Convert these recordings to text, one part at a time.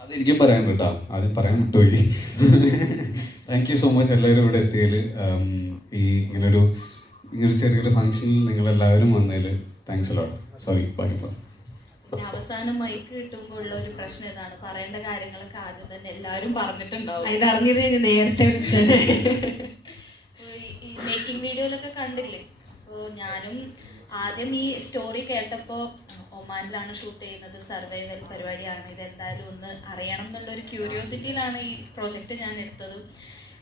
അത് എനിക്കും പറയാൻ കേട്ടോ ആദ്യം പറയാൻ വിട്ടുപോയി. താങ്ക് യു സോ മച്ച് എല്ലാവരും ഇവിടെ എത്തിയതിൽ ഈ ഇങ്ങനൊരു ഇങ്ങനൊരു ചെറിയൊരു ഫംഗ്ഷനിൽ നിങ്ങൾ എല്ലാവരും വന്നതിൽ thanks a lot sorry bye അവസാനം മൈക്ക് കിട്ടുമ്പോൾ ഉള്ള ഒരു പ്രശ്നം ഇതാണ്. പറയേണ്ട കാര്യങ്ങളൊക്കെ ആദ്യം തന്നെ എല്ലാവരും പറഞ്ഞിട്ടുണ്ടാവും. ഇത് അറിഞ്ഞിരുന്നു ഞാൻ നേരത്തെ വിളിച്ചത്. മേക്കിംഗ് വീഡിയോയിലൊക്കെ കണ്ടില്ലേ? അപ്പോൾ ഞാനും ആദ്യം ഈ സ്റ്റോറി കേട്ടപ്പോൾ ഒമാനിലാണ് ഷൂട്ട് ചെയ്യുന്നത് സർവൈവൽ പരിപാടിയാണ്. ഇതെന്തായാലും ഒന്ന് അറിയണം എന്നുള്ള ഒരു ക്യൂരിയോസിറ്റിയിലാണ് ഈ പ്രോജക്റ്റ് ഞാൻ എടുത്തത്.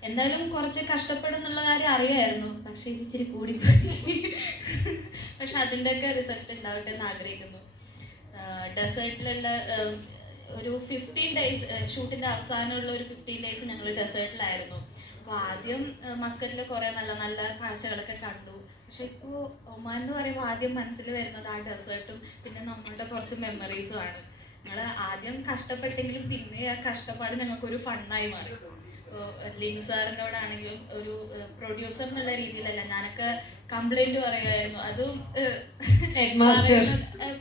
എന്തായാലും കുറച്ച് കഷ്ടപ്പെടും എന്നുള്ള കാര്യം അറിയായിരുന്നു. പക്ഷെ ഇത് ഇച്ചിരി കൂടിപ്പോയി. പക്ഷെ അതിന്റെയൊക്കെ റിസൾട്ട് ഉണ്ടാവട്ടെ എന്ന് ആഗ്രഹിക്കുന്നു. ഡെസേർട്ടിലുള്ള ഒരു ഫിഫ്റ്റീൻ ഡേയ്സ് ഷൂട്ടിന്റെ അവസാനമുള്ള ഒരു ഫിഫ്റ്റീൻ ഡേയ്സ് ഞങ്ങൾ ഡെസേർട്ടിലായിരുന്നു അപ്പോൾ ആദ്യം മസ്കറ്റിൽ കുറേ നല്ല നല്ല കാഴ്ചകളൊക്കെ കണ്ടു. പക്ഷെ ഇപ്പോൾ ഒമാൻ എന്ന് പറയുമ്പോൾ ആദ്യം മനസ്സിൽ വരുന്നത് ആ ഡെസേർട്ടും പിന്നെ നമ്മളുടെ കുറച്ച് മെമ്മറീസും ആണ്. ഞങ്ങൾ ആദ്യം കഷ്ടപ്പെട്ടെങ്കിലും പിന്നെ ആ കഷ്ടപ്പാട് ഞങ്ങൾക്കൊരു ഫണ്ണായി മാറി. ലിൻ സാറിനോടാണെങ്കിലും ഒരു പ്രൊഡ്യൂസർ എന്നുള്ള രീതിയിലല്ല ഞാനൊക്കെ കംപ്ലൈന്റ് പറയുമായിരുന്നു അതും ഹെഡ് Headmaster.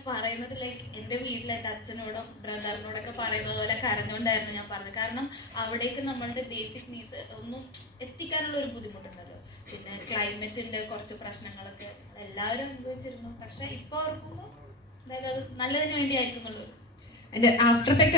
പറയുന്നത് ലൈക്ക് എന്റെ വീട്ടിൽ എന്റെ അച്ഛനോടും ബ്രദറിനോടൊക്കെ പറയുന്നത് പോലെ കരഞ്ഞുകൊണ്ടായിരുന്നു ഞാൻ പറഞ്ഞത്. കാരണം അവിടേക്ക് നമ്മളുടെ ബേസിക് നീഡ്സ് ഒന്നും എത്തിക്കാനുള്ള ഒരു ബുദ്ധിമുട്ടുണ്ടല്ലോ. പിന്നെ ക്ലൈമറ്റിന്റെ കുറച്ച് പ്രശ്നങ്ങളൊക്കെ എല്ലാവരും അനുഭവിച്ചിരുന്നു. പക്ഷെ ഇപ്പോൾ അവർക്കൊന്നും അതായത് അത് നല്ലതിന് വേണ്ടി ആയിരിക്കുന്നുള്ളൂ ആഫ്റ്റർ എഫക്റ്റ്